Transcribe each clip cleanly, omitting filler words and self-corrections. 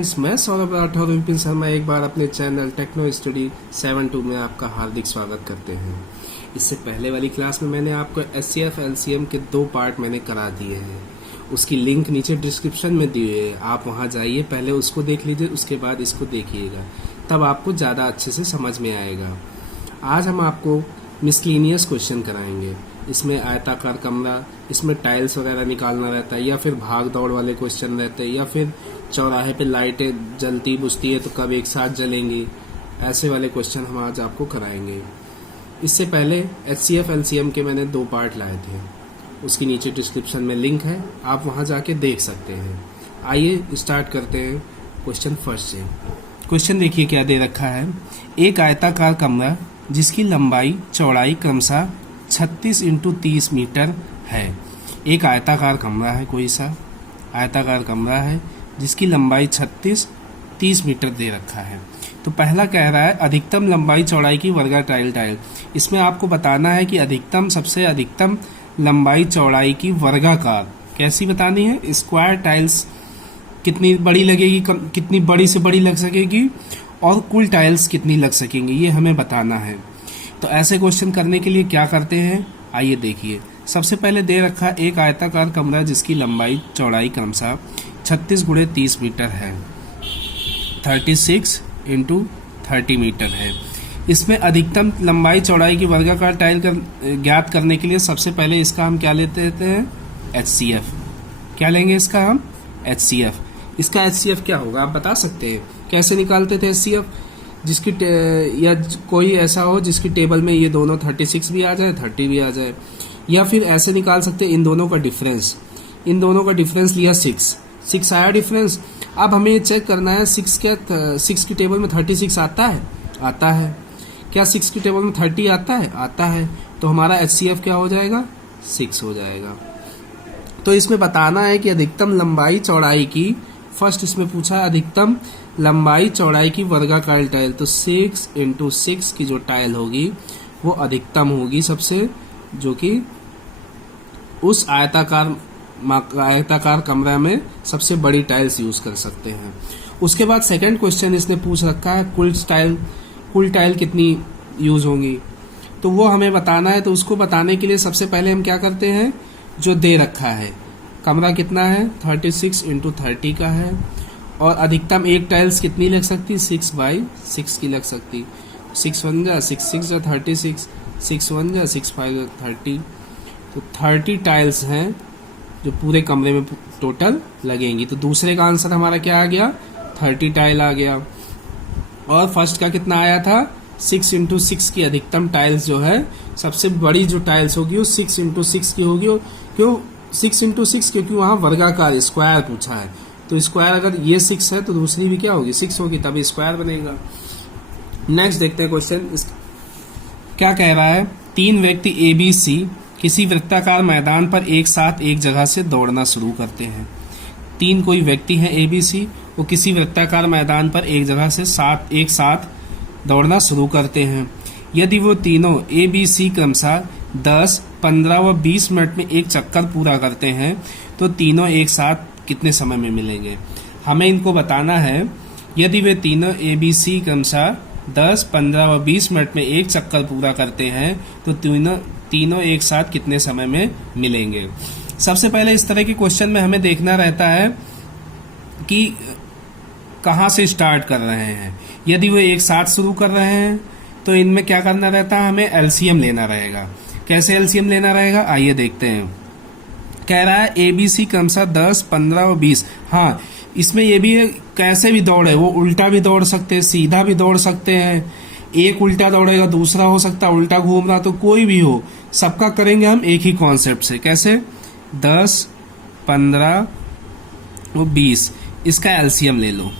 Friends, मैं सौरभ राठौर विपिन शर्मा एक बार अपने चैनल टेक्नो स्टडी 72 में आपका हार्दिक स्वागत करते हैं। इससे पहले वाली क्लास में मैंने आपको SCF LCM के 2 पार्ट मैंने करा दिए हैं। उसकी लिंक नीचे डिस्क्रिप्शन में दी है, आप वहां जाइए, पहले उसको देख लीजिए, उसके बाद इसको देखिएगा, तब आपको ज़्यादा अच्छे से समझ में आएगा। आज हम आपको मिसलिनियस क्वेश्चन कराएंगे। इसमें आयताकार कमरा, इसमें टाइल्स वगैरह निकालना रहता है, या फिर भाग दौड़ वाले क्वेश्चन रहते हैं, या फिर चौराहे पे लाइटें जलती बुझती है तो कब एक साथ जलेंगी, ऐसे वाले क्वेश्चन हम आज आपको कराएंगे। इससे पहले HCF LCM के मैंने 2 पार्ट लाए थे, उसकी नीचे डिस्क्रिप्शन में लिंक है, आप वहां जाके देख सकते हैं। आइए स्टार्ट करते हैं क्वेश्चन फर्स्ट से। क्वेश्चन देखिए क्या दे रखा है। एक आयताकार कमरा जिसकी लंबाई चौड़ाई क्रमशः 36 × 30 मीटर है। एक आयताकार कमरा है, कोई सा आयताकार कमरा है जिसकी लंबाई 36-30 मीटर दे रखा है। तो पहला कह रहा है अधिकतम लंबाई चौड़ाई की वर्गाकार टाइल। इसमें आपको बताना है कि अधिकतम, सबसे अधिकतम लंबाई चौड़ाई की वर्गाकार कैसी बतानी है। स्क्वायर टाइल्स कितनी बड़ी लगेगी, कितनी बड़ी से बड़ी लग सकेगी, और कुल टाइल्स कितनी लग सकेंगी, ये हमें बताना है। तो ऐसे क्वेश्चन करने के लिए क्या करते हैं, आइए देखिए। सबसे पहले दे रखा एक आयताकार कमरा जिसकी लंबाई चौड़ाई क्रमशः 36 × 30 मीटर है, 36 × 30 मीटर है। इसमें अधिकतम लंबाई चौड़ाई की वर्गाकार टाइल ज्ञात करने के लिए सबसे पहले इसका हम क्या लेते हैं, HCF। क्या लेंगे इसका हम, HCF। इसका HCF क्या होगा आप बता सकते हैं, कैसे निकालते थे HCF? जिसकी या कोई ऐसा हो जिसकी टेबल में ये दोनों 36 भी आ जाए, 30 भी आ जाए, या फिर ऐसे निकाल सकते हैं इन दोनों का डिफरेंस। इन दोनों का डिफरेंस लिया 6 आया डिफरेंस। अब हमें ये चेक करना है 6 की टेबल में 36 आता है, आता है। क्या 6 की टेबल में 30 आता है, आता है। तो हमारा HCF क्या हो जाएगा, 6 हो जाएगा। तो इसमें बताना है कि अधिकतम लंबाई चौड़ाई की, फर्स्ट इसमें पूछा है अधिकतम लंबाई चौड़ाई की वर्गाकार टाइल। तो 6 × 6 की जो टाइल होगी वो अधिकतम होगी सबसे, जो कि उस आयताकार कमरा में सबसे बड़ी टाइल्स यूज कर सकते हैं। उसके बाद सेकंड क्वेश्चन इसने पूछ रखा है कुल टाइल कितनी यूज होंगी, तो वो हमें बताना है। तो उसको बताने के लिए सबसे पहले हम क्या करते हैं, जो दे रखा है कमरा कितना है 36 × 30 का है, और अधिकतम एक टाइल्स कितनी लग सकती, 6/6 की लग सकती। 6 1 जा 6 6 जा 36, 6 1 जा 6 5 जा 30। तो 30 टाइल्स हैं जो पूरे कमरे में टोटल लगेंगी। तो दूसरे का आंसर हमारा क्या आ गया, 30 टाइल आ गया। और फर्स्ट का कितना आया था, 6 × 6 की अधिकतम टाइल्स जो है, सबसे बड़ी जो टाइल्स होगी वो 6 × 6 की होगी। क्यों 6 × 6? क्योंकि वहां वर्गाकार स्क्वायर पूछा है। तो स्क्वायर अगर ये 6 है तो दूसरी भी क्या होगी, 6 होगी, तभी स्क्वायर बनेगा। नेक्स्ट देखते हैं क्वेश्चन क्या कह रहा है। 3 व्यक्ति ABC किसी वृत्ताकार मैदान पर एक साथ एक जगह से दौड़ना शुरू करते हैं। 3 कोई व्यक्ति हैं ABC, वो किसी वृत्ताकार मैदान पर एक जगह से एक साथ दौड़ना शुरू करते हैं। यदि वो तीनों ABC क्रमशः 10, 15 व 20 मिनट में एक चक्कर पूरा करते हैं तो तीनों एक साथ कितने समय में मिलेंगे। हमें इनको बताना है, यदि वे तीनों ABC क्रमशः 10, 15 व 20 मिनट में एक चक्कर पूरा करते हैं तो तीनों एक साथ कितने समय में मिलेंगे। सबसे पहले इस तरह के क्वेश्चन में हमें देखना रहता है कि कहाँ से स्टार्ट कर रहे हैं। यदि वो एक साथ शुरू कर रहे हैं तो इनमें क्या करना रहता है, हमें LCM लेना रहेगा। कैसे LCM लेना रहेगा, आइए देखते हैं। कह रहा है ABC क्रमशः 10, 15 और 20। हाँ, इसमें ये भी है कैसे भी दौड़े, वो उल्टा भी दौड़ सकते हैं, सीधा भी दौड़ सकते हैं। एक उल्टा दौड़ेगा, दूसरा हो सकता है उल्टा घूम रहा, तो कोई भी हो, सबका करेंगे हम एक ही कॉन्सेप्ट से। कैसे, 10, 15 और 20, इसका LCM ले लो।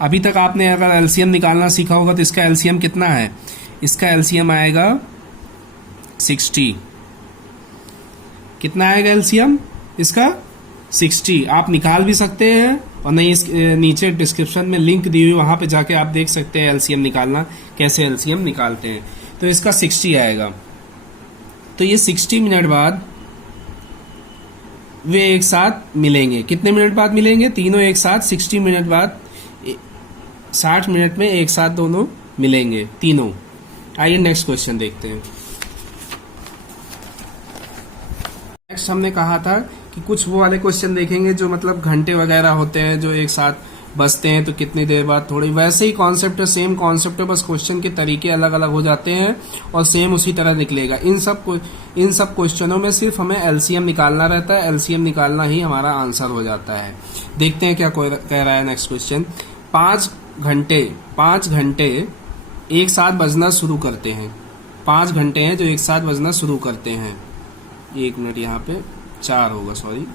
अभी तक आपने अगर LCM निकालना सीखा होगा तो इसका LCM कितना है, इसका LCM आएगा 60। कितना आएगा LCM इसका, 60। आप निकाल भी सकते हैं, और नहीं इस नीचे डिस्क्रिप्शन में लिंक दी हुई, वहां पे जाके आप देख सकते हैं LCM निकालना, कैसे LCM निकालते हैं। तो इसका 60 आएगा। तो ये 60 मिनट बाद वे एक साथ मिलेंगे। कितने मिनट बाद मिलेंगे? तीनों एक साथ 60 मिनट बाद, 60 मिनट में एक साथ दोनों मिलेंगे तीनों। आइए नेक्स्ट क्वेश्चन देखते हैं। नेक्स्ट हमने कहा था कि कुछ वो वाले क्वेश्चन देखेंगे जो मतलब घंटे वगैरह होते हैं, जो एक साथ बजते हैं तो कितनी देर बाद, थोड़ी वैसे ही कॉन्सेप्ट है, सेम कॉन्सेप्ट है, बस क्वेश्चन के तरीके अलग अलग हो जाते हैं और सेम उसी तरह निकलेगा। इन सब क्वेश्चनों में सिर्फ हमें एलसीएम निकालना रहता है, एलसीएम निकालना ही हमारा आंसर हो जाता है। देखते हैं क्या कह रहा है नेक्स्ट क्वेश्चन। 5 घंटे एक साथ बजना शुरू करते हैं। 5 घंटे हैं जो एक साथ बजना शुरू करते हैं। 1 मिनट, यहाँ पे 4 होगा, सॉरी।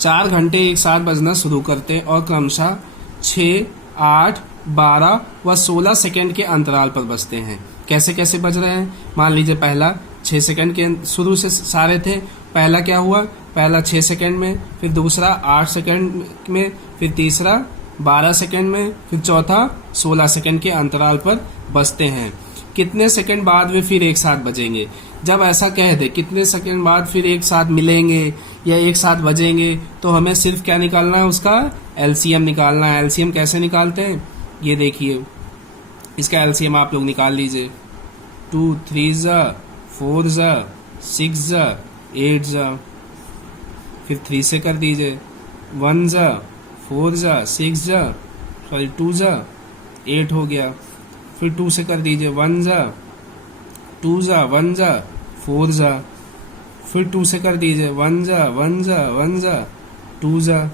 4 घंटे एक साथ बजना शुरू करते हैं और क्रमशः 6, 8, 12 व 16 सेकंड के अंतराल पर बजते हैं। कैसे कैसे बज रहे हैं? मान लीजिए पहला 6 सेकंड के शुरू से सारे थे। पहला क्या हुआ? पहला 6 सेकंड में, फिर दूसरा 8 सेकंड में, फिर तीसरा 12 सेकंड में, फिर चौथा 16 सेकंड के अंतराल पर बजते हैं। कितने सेकंड बाद वे फिर एक साथ बजेंगे? जब ऐसा कह दे कितने सेकंड बाद फिर एक साथ मिलेंगे या एक साथ बजेंगे, तो हमें सिर्फ क्या निकालना है? उसका एलसीएम निकालना है। एलसीएम कैसे निकालते हैं? ये देखिए, इसका एलसीएम आप लोग निकाल लीजिए। 2 3 4 6 8, फिर 3 से कर दीजिए। 1 4 6, सॉरी 2 8 हो गया। फिर 2 से कर दीजिए। 1 2 1 4, फिर 2 से कर दीजिए। 1 1 2,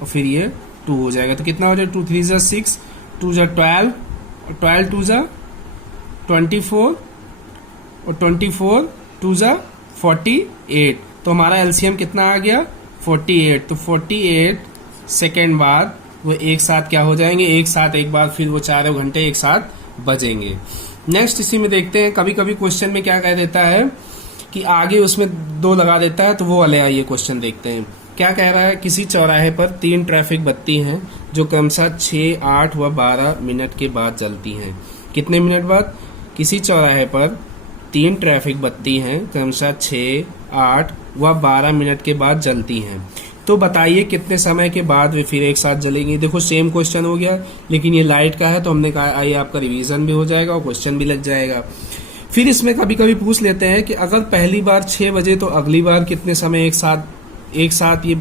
और फिर ये 2 हो जाएगा। तो कितना हो जाएगा? 2 3 6, 2 12, 12 2 24, और 24 2 48। तो हमारा एलसीएम कितना आ गया? 48। तो 48 सेकेंड बाद वो एक साथ क्या हो जाएंगे? एक साथ एक बार फिर वो 4 घंटे एक साथ बजेंगे। नेक्स्ट इसी में देखते हैं, कभी कभी क्वेश्चन में क्या कह देता है कि आगे उसमें 2 लगा देता है, तो वो वाले आइए क्वेश्चन देखते हैं। क्या कह रहा है? किसी चौराहे पर 3 ट्रैफिक बत्ती हैं जो क्रमशः 6, 8 व 12 मिनट के बाद जलती हैं। कितने मिनट बाद? किसी चौराहे पर 3 ट्रैफिक बत्ती हैं क्रमशः 6, 8 व 12 मिनट के बाद जलती हैं। तो बताइए कितने समय के बाद वे फिर एक साथ जलेंगी। देखो सेम क्वेश्चन हो गया, लेकिन ये लाइट का है तो हमने कहा आइए आपका रिवीजन भी हो जाएगा और क्वेश्चन भी लग जाएगा। फिर इसमें कभी कभी पूछ लेते हैं कि अगर पहली बार 6 बजे तो अगली बार कितने समय एक साथ ये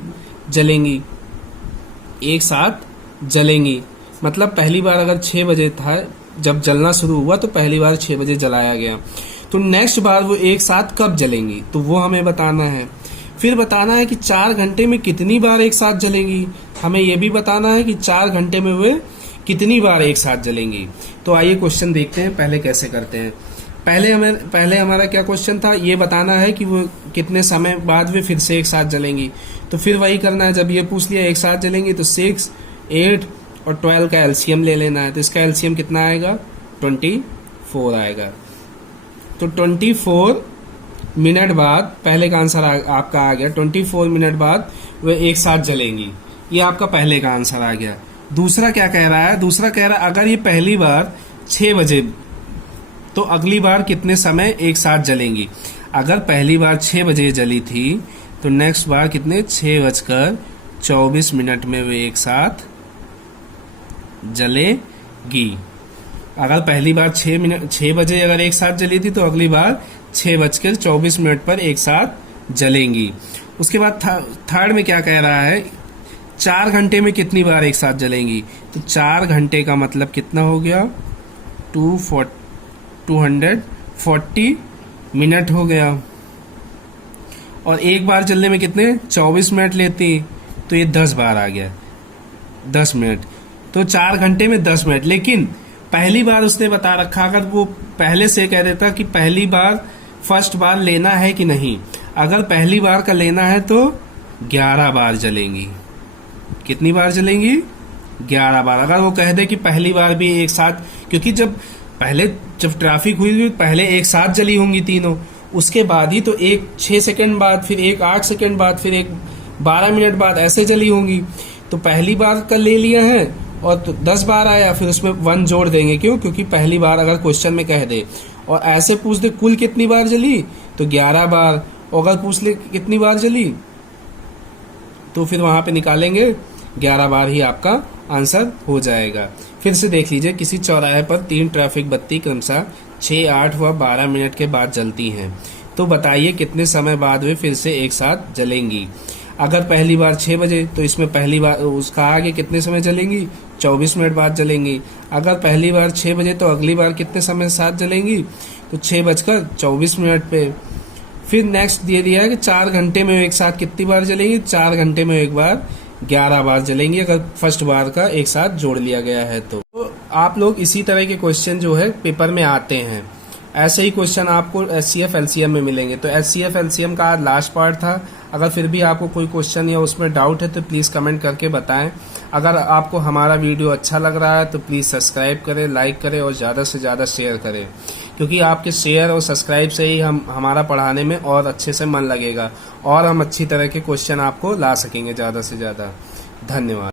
जलेंगी? एक साथ जलेंगी मतलब पहली बार अगर 6 बजे था, जब जलना शुरू हुआ तो पहली बार 6 बजे जलाया गया, तो नेक्स्ट बार वो एक साथ कब जलेंगी, तो वो हमें बताना है। फिर बताना है कि 4 घंटे में कितनी बार एक साथ जलेंगी। हमें यह भी बताना है कि 4 घंटे में वे कितनी बार एक साथ जलेंगी। तो आइए क्वेश्चन देखते हैं पहले कैसे करते हैं। पहले हमारा क्या क्वेश्चन था? ये बताना है कि वो कितने समय बाद वे फिर से एक साथ जलेंगी। तो फिर वही करना है, जब ये पूछ लिया एक साथ जलेंगी तो 6, 8 और 12 का एलसीएम ले लेना है। तो इसका एलसीएम कितना आएगा? 24 आएगा। तो 24 मिनट बाद पहले का आंसर आपका आ गया। 24 मिनट बाद वे एक साथ जलेंगी, ये आपका पहले का आंसर आ गया। दूसरा क्या कह रहा है? दूसरा कह रहा है अगर ये पहली बार 6 बजे तो अगली बार कितने समय एक साथ जलेंगी। अगर पहली बार 6 बजे जली थी तो नेक्स्ट बार कितने 6:24 में वे एक साथ जलेगी। अगर पहली बार 6 बजे अगर एक साथ जली थी तो अगली बार 6:24 पर एक साथ जलेंगी। उसके बाद थर्ड में क्या कह रहा है? 4 घंटे में कितनी बार एक साथ जलेंगी। तो 4 घंटे का मतलब कितना हो गया? 240 मिनट हो गया। और एक बार जलने में कितने 24 मिनट लेती, तो ये 10 बार आ गया, 10 मिनट। तो 4 घंटे में 10 मिनट। लेकिन पहली बार उसने बता रखा, अगर वो पहले से कह देता कि पहली बार फर्स्ट बार लेना है कि नहीं, अगर पहली बार का लेना है तो 11 बार जलेंगी। कितनी बार जलेंगी? 11 बार। अगर वो कह दे कि पहली बार भी एक साथ, क्योंकि जब ट्रैफिक हुई पहले एक साथ जली होंगी तीनों, उसके बाद ही तो एक 6 सेकंड बाद, फिर एक 8 सेकंड बाद, फिर एक 12 मिनट बाद ऐसे जली होंगी। तो पहली बार का ले लिया है और तो 10 बार आया, फिर उसमें 1 जोड़ देंगे। क्यों? क्योंकि पहली बार अगर क्वेश्चन में कह दे और ऐसे पूछ दे कुल कितनी बार जली तो 11 बार, और अगर पूछ ले कितनी बार जली तो फिर वहाँ पे निकालेंगे 11 बार ही आपका आंसर हो जाएगा। फिर से देख लीजिए, किसी चौराहे पर 3 ट्रैफिक बत्ती क्रमशः 6, 8 व 12 मिनट के बाद जलती हैं, तो बताइए कितने समय बाद वे फिर से एक साथ जलेंगी। अगर पहली बार 6 बजे तो इसमें पहली बार उसका आगे कितने समय जलेंगी, 24 मिनट बाद जलेंगी। अगर पहली बार 6 बजे तो अगली बार कितने समय साथ जलेंगी, तो 6:24 पे। फिर नेक्स्ट दे दिया है कि 4 घंटे में एक साथ कितनी बार जलेंगी, 4 घंटे में एक बार 11 बार जलेंगी, अगर फर्स्ट बार का एक साथ जोड़ लिया गया है तो आप लोग इसी तरह के क्वेश्चन जो है पेपर में आते हैं। ऐसे ही क्वेश्चन आपको एचसीएफ एलसीएम में मिलेंगे। तो एचसीएफ एलसीएम का आज लास्ट पार्ट था। अगर फिर भी आपको कोई क्वेश्चन या उसमें डाउट है तो प्लीज़ कमेंट करके बताएं। अगर आपको हमारा वीडियो अच्छा लग रहा है तो प्लीज़ सब्सक्राइब करें, लाइक करें और ज़्यादा से ज़्यादा शेयर करें, क्योंकि आपके शेयर और सब्सक्राइब से ही हमारा पढ़ाने में और अच्छे से मन लगेगा और हम अच्छी तरह के क्वेश्चन आपको ला सकेंगे ज़्यादा से ज़्यादा। धन्यवाद।